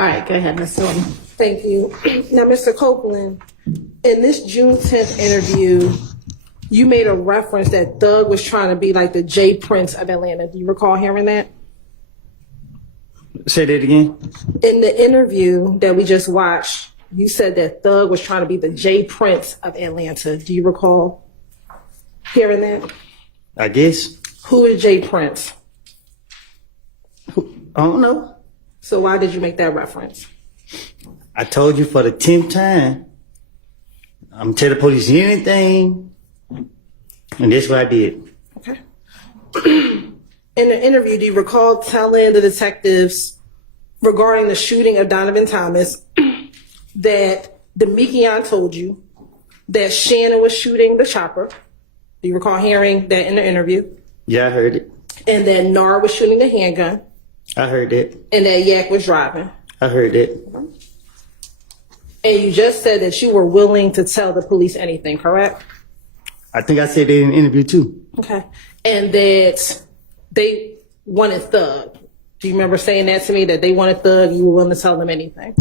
All right, go ahead, Ms. Norman. Thank you. Now, Mr. Copeland, in this June 10th interview, you made a reference that Thug was trying to be like the J Prince of Atlanta. Do you recall hearing that? Say that again. In the interview that we just watched, you said that Thug was trying to be the J Prince of Atlanta. Do you recall hearing that? I guess. Who is J Prince? I don't know. So why did you make that reference? I told you for the 10th time. I'm tell the police anything, and that's what I did. Okay. In the interview, do you recall telling the detectives regarding the shooting of Donovan Thomas that Demekion told you that Shannon was shooting the chopper? Do you recall hearing that in the interview? Yeah, I heard it. And that Nar was shooting the handgun? I heard it. And that Yak was driving? I heard it. And you just said that you were willing to tell the police anything, correct? I think I said that in the interview too. Okay. And that they wanted Thug. Do you remember saying that to me, that they wanted Thug, you were willing to tell them anything?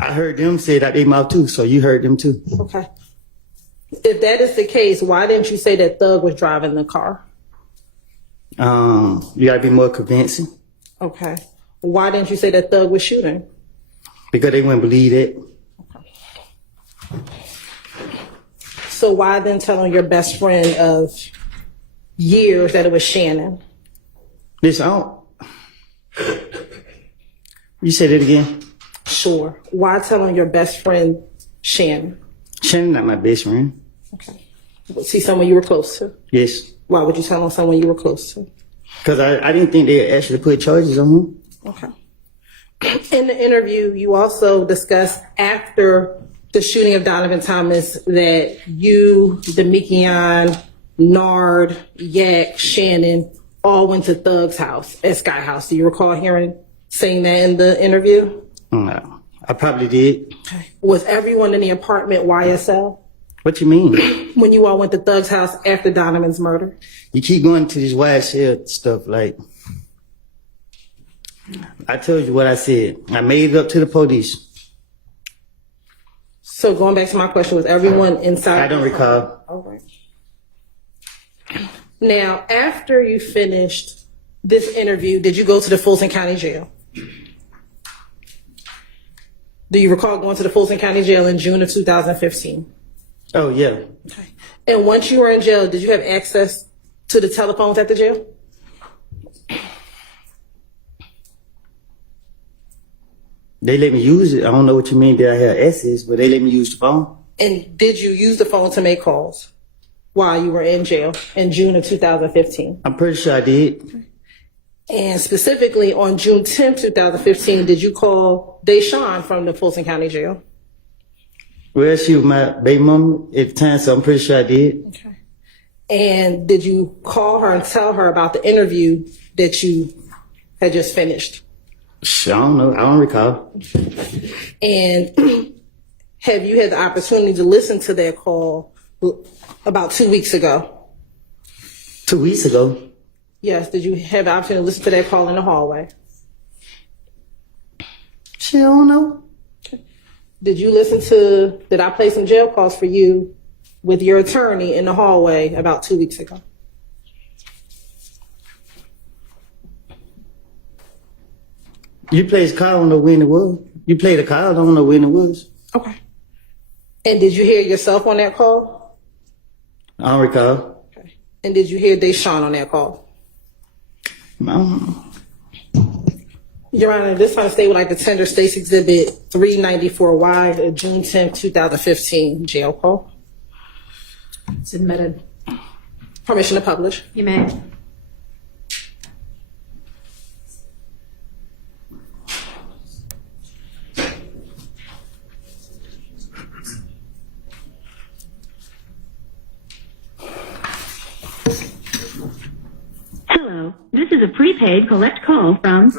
I heard them say that they mouth too, so you heard them too. Okay. If that is the case, why didn't you say that Thug was driving the car? You gotta be more convincing. Okay. Why didn't you say that Thug was shooting? Because they wouldn't believe it. So why then telling your best friend of years that it was Shannon? Listen, I don't... You said it again? Sure. Why telling your best friend Shannon? Shannon not my best friend. Okay. Was he someone you were close to? Yes. Why would you tell him someone you were close to? Because I didn't think they actually put charges on him. Okay. In the interview, you also discussed after the shooting of Donovan Thomas that you, Demekion, Nard, Yak, Shannon all went to Thug's house at Sky House. Do you recall saying that in the interview? No, I probably did. Okay. Was everyone in the apartment YSL? What you mean? When you all went to Thug's house after Donovan's murder? You keep going to this YSL stuff like... I told you what I said. I made it up to the police. So going back to my question, was everyone inside? I don't recall. All right. Now, after you finished this interview, did you go to the Fulton County Jail? Do you recall going to the Fulton County Jail in June of 2015? Oh, yeah. Okay. And once you were in jail, did you have access to the telephones at the jail? They let me use it. I don't know what you mean that I have access, but they let me use the phone. And did you use the phone to make calls while you were in jail in June of 2015? I'm pretty sure I did. And specifically on June 10th, 2015, did you call Deshawn from the Fulton County Jail? Well, she was my baby mama at the time, so I'm pretty sure I did. Okay. And did you call her and tell her about the interview that you had just finished? I don't know. I don't recall. And have you had the opportunity to listen to that call about 2 weeks ago? 2 weeks ago? Yes. Did you have the opportunity to listen to that call in the hallway? Shit, I don't know. Okay. Did I play some jail calls for you with your attorney in the hallway about 2 weeks ago? You played the call, I don't know when it was. You played the call, I don't know when it was. Okay. And did you hear yourself on that call? I don't recall. Okay. And did you hear Deshawn on that call? No. Your Honor, this time stay with like the Tender States Exhibit 394Y, June 10th, 2015 jail call. It's admitted. Permission to publish. You may. Hello, this is a prepaid collect call from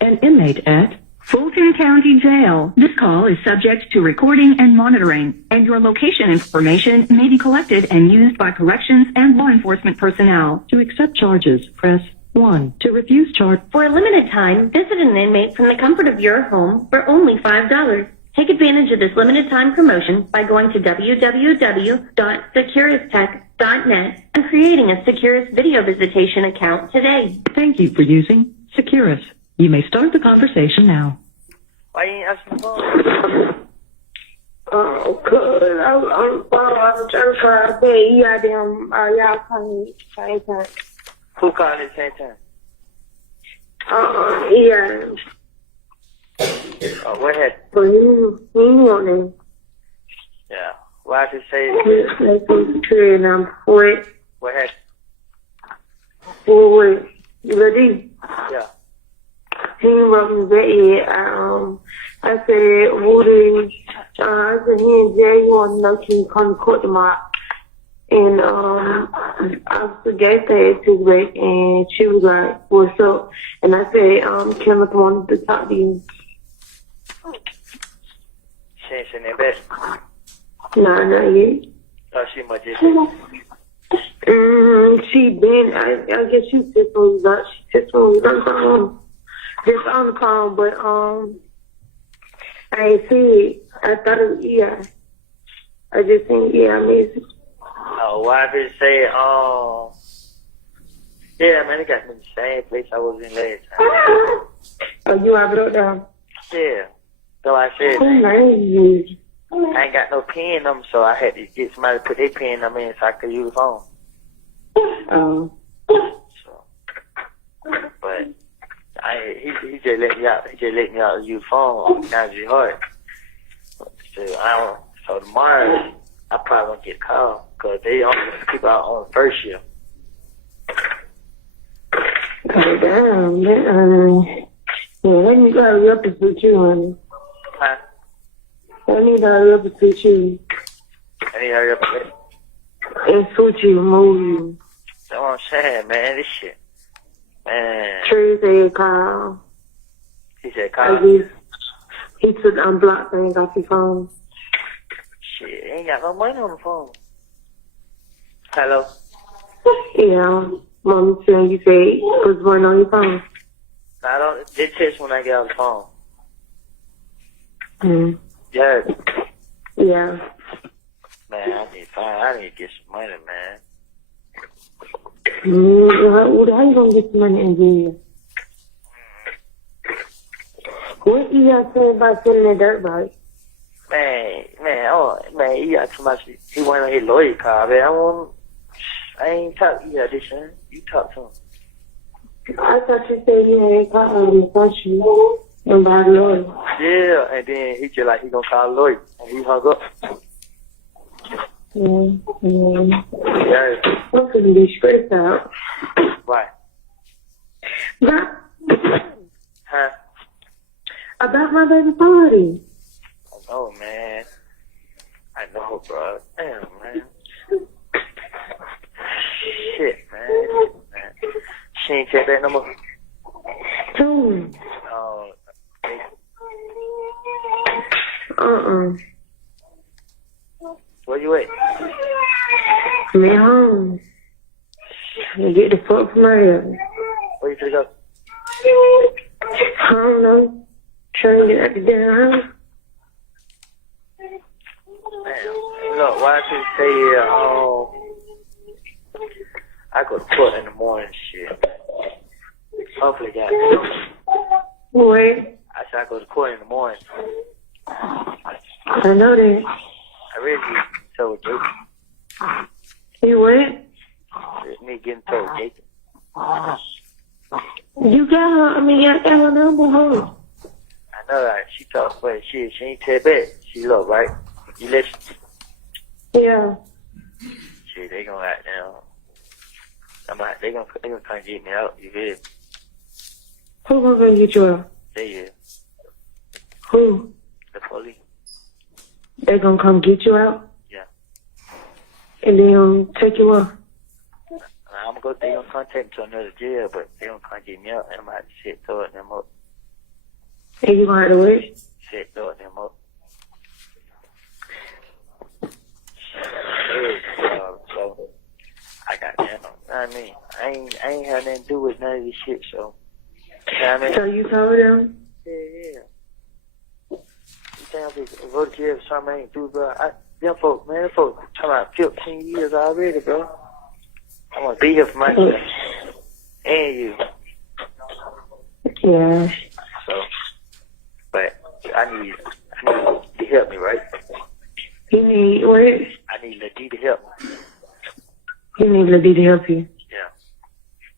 an inmate at Fulton County Jail. This call is subject to recording and monitoring, and your location information may be collected and used by corrections and law enforcement personnel. To accept charges, press 1. To refuse charge. For a limited time, visit an inmate from the comfort of your home for only $5. Take advantage of this limited time promotion by going to www.securistech.net and creating a Securus video visitation account today. Thank you for using Securus. You may start the conversation now. Why you ain't answering the phone? Cause I'm trying to pay you out them, y'all calling me same time. Who called at the same time? Yeah. Oh, what happened? But he want them. Yeah. Why did you say Let's go to trade and I'm for it. what happened? For it. You ready? Yeah. He wrote me back yet. I said, Woody, I said, he and Jay, you want to know, can you come to court tomorrow? And I forgave that to back, and she was like, what's up? And I said, Kenneth wanted to talk to you. She ain't seen that back. Nah, not yet. Oh, she must just She been, I guess she just was on the phone, but I ain't see it. I thought it was I just seen message. Oh, why did you say, yeah, man, they got me in the same place I was in last time. Oh, you have it up down? Yeah. So I said, Oh, nice. I ain't got no pen number, so I had to get somebody to put their pen number in so I could use the phone. Oh. So, but he just let me out. He just let me out to use the phone. Kind of hard. So So tomorrow I probably won't get called because they only people out on the first year. Oh, damn. Let me hurry up and put you on. Huh? Let me hurry up and put you. I need to hurry up and get. And switch you, move you. That's what I'm saying, man. This shit. Man. Trey said call. He said I call. guess he took the unblocked thing off your phone. Shit, ain't got no money on the phone. Hello? Yeah, Mom saying you said put one on your phone. I don't. They text when I get on the phone. Mm. You heard me? Yeah. Man, I need to get some money, man. How you gonna get some money in jail? What you got to say about selling that dirt bike? Man, he got too much. He went on his lawyer car, man. I ain't talk to you about this, man. You talk to him. I thought you said you ain't calling the country and by the lawyer. Yeah, and then he just like he gonna call a lawyer, and he hung up. Yeah. Yeah. I'm gonna be stressed out. Why? Huh? About my baby party. I know, man. I know, bro. Damn, man. Shit, man. She ain't take that no more. Two. Where you at? I'm at home. You get the fuck from my head. Where you finna go? I don't know. Trying to get out the damn house. Damn. Look, why don't you say, I go to court in the morning, shit. Hopefully, got it. What? I said I go to court in the morning. I know that. I really told Jacob. You what? Me getting told Jacob. You got her, I got her number, huh? I know that. She talked, but she ain't tell back. She look, right? You listen. Yeah. Shit, they gonna act down. They gonna come get me out. You hear? Who gonna get you out? They here. Who? The police. They gonna come get you out? Yeah. And then take you out? They gonna contact me to another jail, but they gonna come get me out, and I'm gonna have to sit toward them up. And you gonna have to wait? Sit toward them up. So I got them. I mean, I I ain't had nothing to do with none of this shit, so. You know what I mean? So you told him? Yeah. You think I'm just go to jail for something I ain't do, bro? Them folks talking about 15 years already, bro. I want to be here for myself. And you. Yeah. So, but I need to help me, right? You need what? I need Lil D to help me. You need Lil D to help you. Yeah.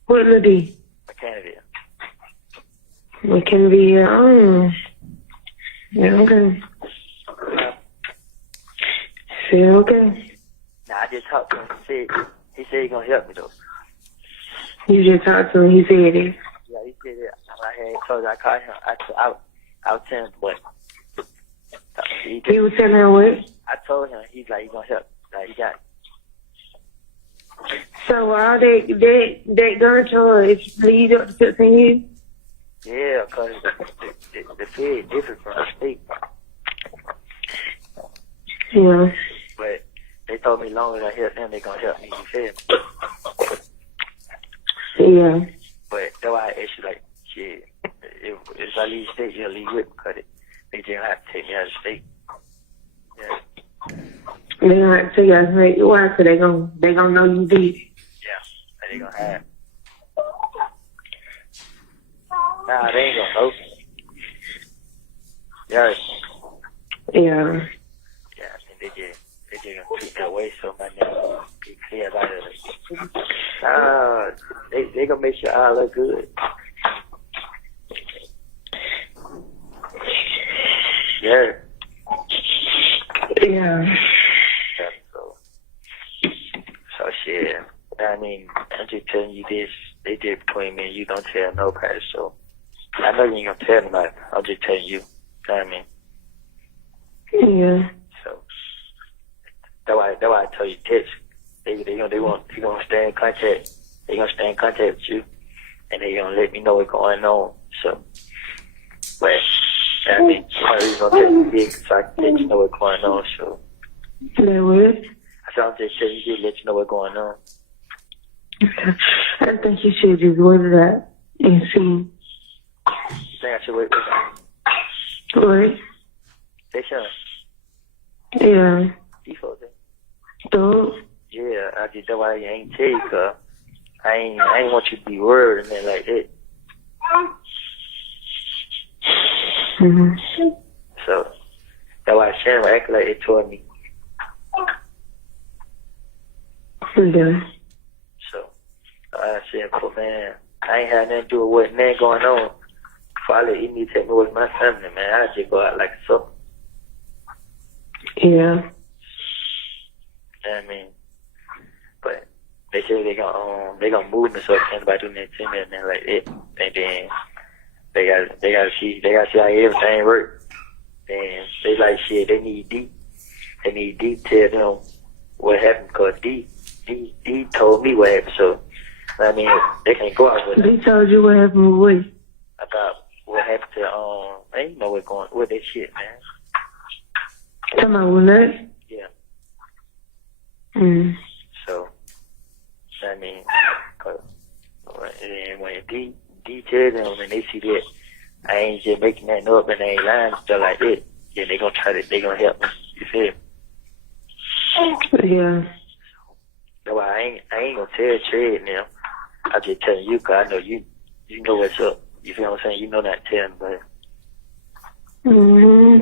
What Lil D? Kenneth. It can be your own. Yeah, okay. Feel okay. Nah, I just talked to him. He said he gonna help me though. You just talked to him, he said it. Yeah, he said it. I had told you I called him. I was telling him what. He was telling her what? I told him he's like he gonna help. Like he got. So all that gun charge leads up to 15 years? Yeah, cause the Fed different from the state. Yeah. But they told me as long as I help them, they gonna help me. You feel me? Yeah. But that's why I asked you, like, shit, if I leave state, you'll leave with me, cause they just have to take me out of state. Yeah. They gonna have to tell you how to make it. Why? So they gonna know you did it. Yeah, and they gonna have. Nah, they ain't gonna know. Yeah. Yeah. Yeah, I think they just gonna keep me away so my name be clear about it. They gonna make sure I look good. Yeah. Yeah. So shit. I mean, I'm just telling you this. They did between me and you. Don't tell nobody. So I know you ain't gonna tell nobody. I'm just telling you. You know what I mean? Yeah. So that's why I tell you text. They gonna stay in contact. They gonna stay in contact with you, and they gonna let me know what's going on. So, but I mean, I'm gonna text you big so I can let you know what's going on. So. They would. So I'm just telling you, let you know what's going on. I think you should just wait it out and see. You think I should wait? What? They should. Yeah. Default thing. So? Yeah, I just that's why I ain't tell you, cause I ain't want you to be worried and then like that. Mm-hmm. So that's why Sharon act like they told me. Yeah. So I said, but man, I ain't had nothing to do with what man going on. Before I let you need to take me with my family, man, I just go out like a sucker. Yeah. You know what I mean? But they say they gonna move me so can't nobody do nothing to me and then like it. And then they gotta see how everything work. And they like shit, they need D to tell them what happened because D told me what happened, so I mean they can't go out with it. They told you what happened with About what happened to they ain't know what's going with that shit, man. Come on, with that? Yeah. Mm. So I mean, cause when D tell them and they see that I ain't just making that up and I ain't lying and stuff like that, yeah, they gonna help me. You feel me? Yeah. That's why I ain't gonna tell Trey now. I just telling you 'cause I know you know what's up. You feel what I'm saying? You know not telling, but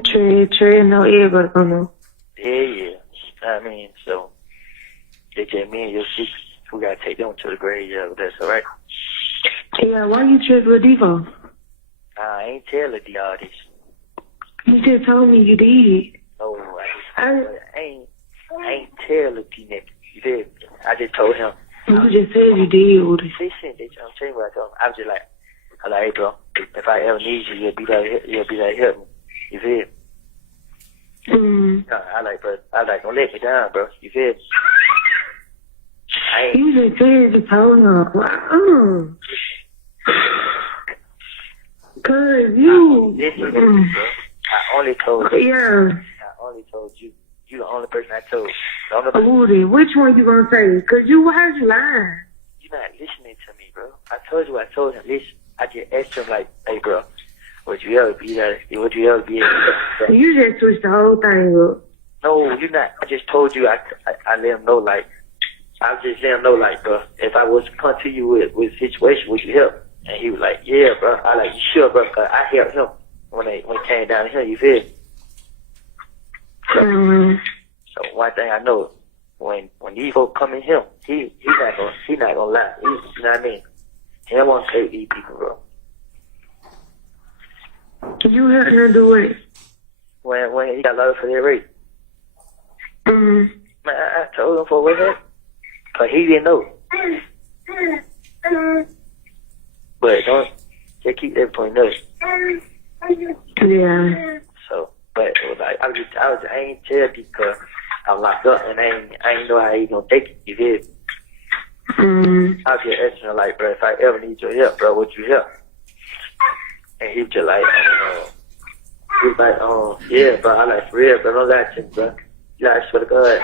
Trey, no, everybody gonna know. yeah. I mean, so they just me and your secrets. We gotta take them to the grave, yeah, but that's alright. Yeah, why you tripped with Devo? I ain't telling D all this. You just told me you did. No, I ain't telling D nigga. You feel me? I just told him. You just said you did with it. Listen, I'm telling you what I told him. I was just like, hey bro, if I ever need you, you'll be like help me. You feel me? I like, don't let me down, bro. You feel me? You just said you told him. Cause you. Listen, bro. I only told you. Yeah. I only told you. You the only person I told. Woody, which one you gonna say? Cause you, how'd you lie? You not listening to me, bro. I told him, listen. I just asked him like, hey, bro, would you ever be that? Would you ever be able to? You just switched the whole thing up. No, you're not. I just told you I let him know, like, I just let him know, like, bro, if I was to come to you with a situation, would you help? And he was like, yeah, bro. I like, you sure, bro? Cause I helped him when it came down here, you feel? So one thing I know, when these folks come in him, he not gonna lie. You know what I mean? He don't want to take these people, bro. You helped her do it. When he got love for their rape. Man, I told him for what that. Cause he didn't know. But don't just keep that point up. Yeah. So, but it was like I ain't tell because I'm locked up and I ain't know how he gonna take it. You feel? I was just asking him like, bro, if I ever need your help, bro, would you help? And he was just like, yeah, bro. I like for real, bro. Don't lie to me, bro. He like, I swear to God.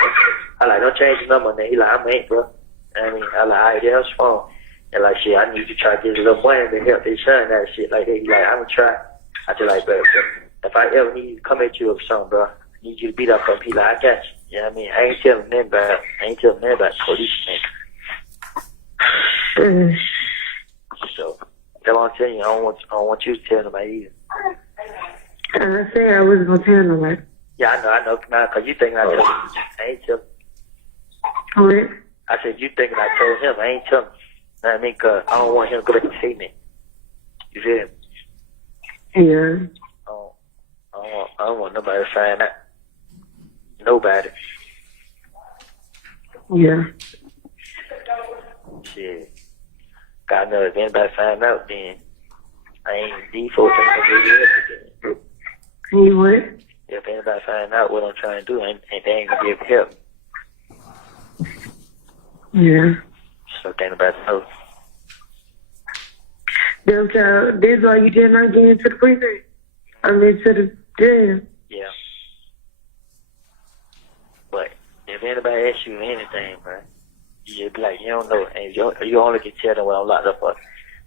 I like, don't change the number. And then he like, I ain't, bro. I mean, I like, alright, yeah, that's fine. And like, shit, I need to try to get a little money to help his son, that shit like that. He like, I'm gonna try. I just like, bro, if I ever need to come at you or something, bro, I need you to beat up on people. Like, I got you. You know what I mean? I ain't telling them about the police thing. So that's what I'm telling you. I don't want you to tell nobody either. I said I wasn't gonna tell nobody. Yeah, I know. Now, cause you thinking I told him. I ain't telling. What? I said you thinking I told him. I ain't telling. You know what I mean? Cause I don't want him to go back and say me. You feel me? Yeah. I don't want nobody to find out. Nobody. Yeah. Shit. God knows if anybody find out, then I ain't default to again. You what? If anybody find out what I'm trying to do, and they ain't gonna be able to help. Yeah. So can't nobody know. That's why you did not get into the prison. I mean, to the jail. Yeah. But if anybody asks you anything, man, you just be like, you don't know. And you only can tell them what I'm locked up for.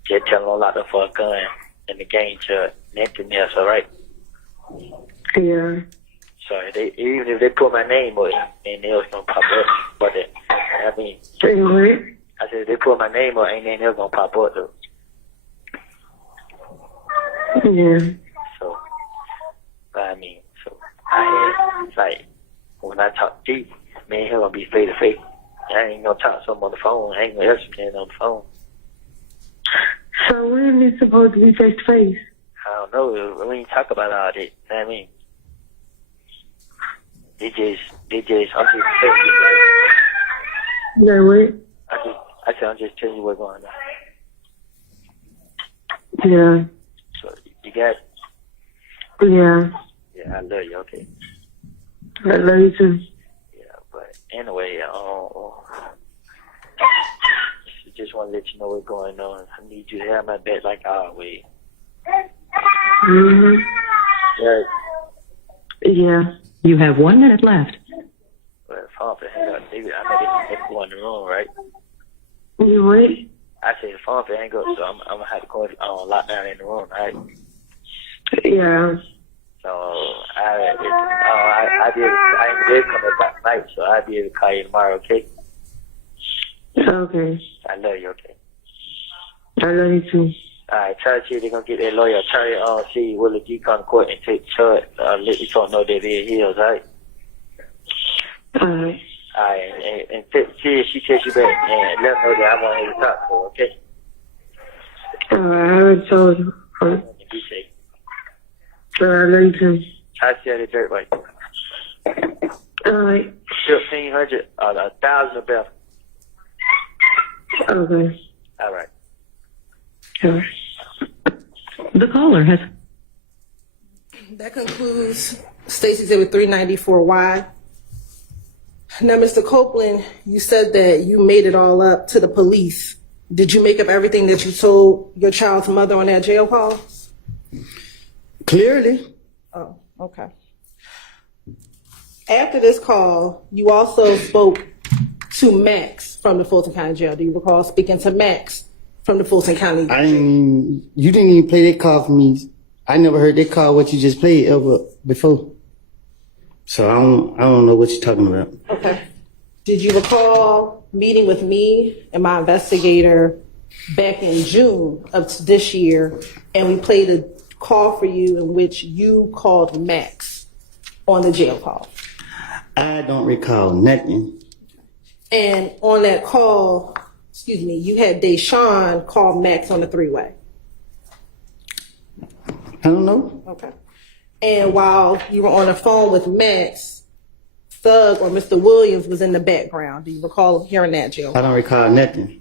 Just tell them I'm locked up for a gun and the game to nothing else, alright? Yeah. So even if they put my name on it, ain't else gonna pop up. But I mean, Say what? I said if they put my name on, ain't nothing else gonna pop up though. Yeah. So, I mean, it's like when I talk to you, me and him gonna be face to face. I ain't gonna talk to him on the phone. I ain't gonna answer him on the phone. So when is it supposed to be face to face? I don't know. We ain't talk about all that. You know what I mean? They just, I'm just telling you, like, Say what? I said, I'm just telling you what's going on. Yeah. So, you got it? Yeah. Yeah, I love you, okay? I love you too. Yeah, but anyway, just want to let you know what's going on. I need you to have my back like always. Mm-hmm. Yeah. Yeah. You have 1 minute left. But phone for hang up, David. I know they go in the room, right? You what? I said the phone for hang up, so I'm gonna have to go lock down in the room, right? Yeah. So I ain't be able to come back tonight, so I'll be able to call you tomorrow, okay? Okay. I love you, okay? I love you too. Alright, try to see if they're gonna get that lawyer. Try to see will the G come to court and take charge, let the court know that they're heels, alright? Alright. Alright, and see if she takes you back and let her know that I want her to talk to her, okay? Alright, I already told you. Be safe. I love you too. Try to see how the dirt right. Alright. 1,500, 1,000 or better. Okay. Alright. Alright. The caller has. That concludes State's Exhibit 394Y. Now, Mr. Copeland, you said that you made it all up to the police. Did you make up everything that you told your child's mother on that jail call? Clearly. Oh, okay. After this call, you also spoke to Max. from the Fulton County Jail? Do you recall speaking to Max from the Fulton County Jail? You didn't even play that call for me. I never heard that call what you just played ever before. So I don't know what you're talking about. Okay. Did you recall meeting with me and my investigator back in June of this year, and we played a call for you in which you called Max on the jail call? I don't recall nothing. And on that call, you had Deshaun call Max on the three-way. I don't know. Okay. And while you were on the phone with Max, Thug or Mr. Williams was in the background. Do you recall hearing that, Jill? I don't recall nothing.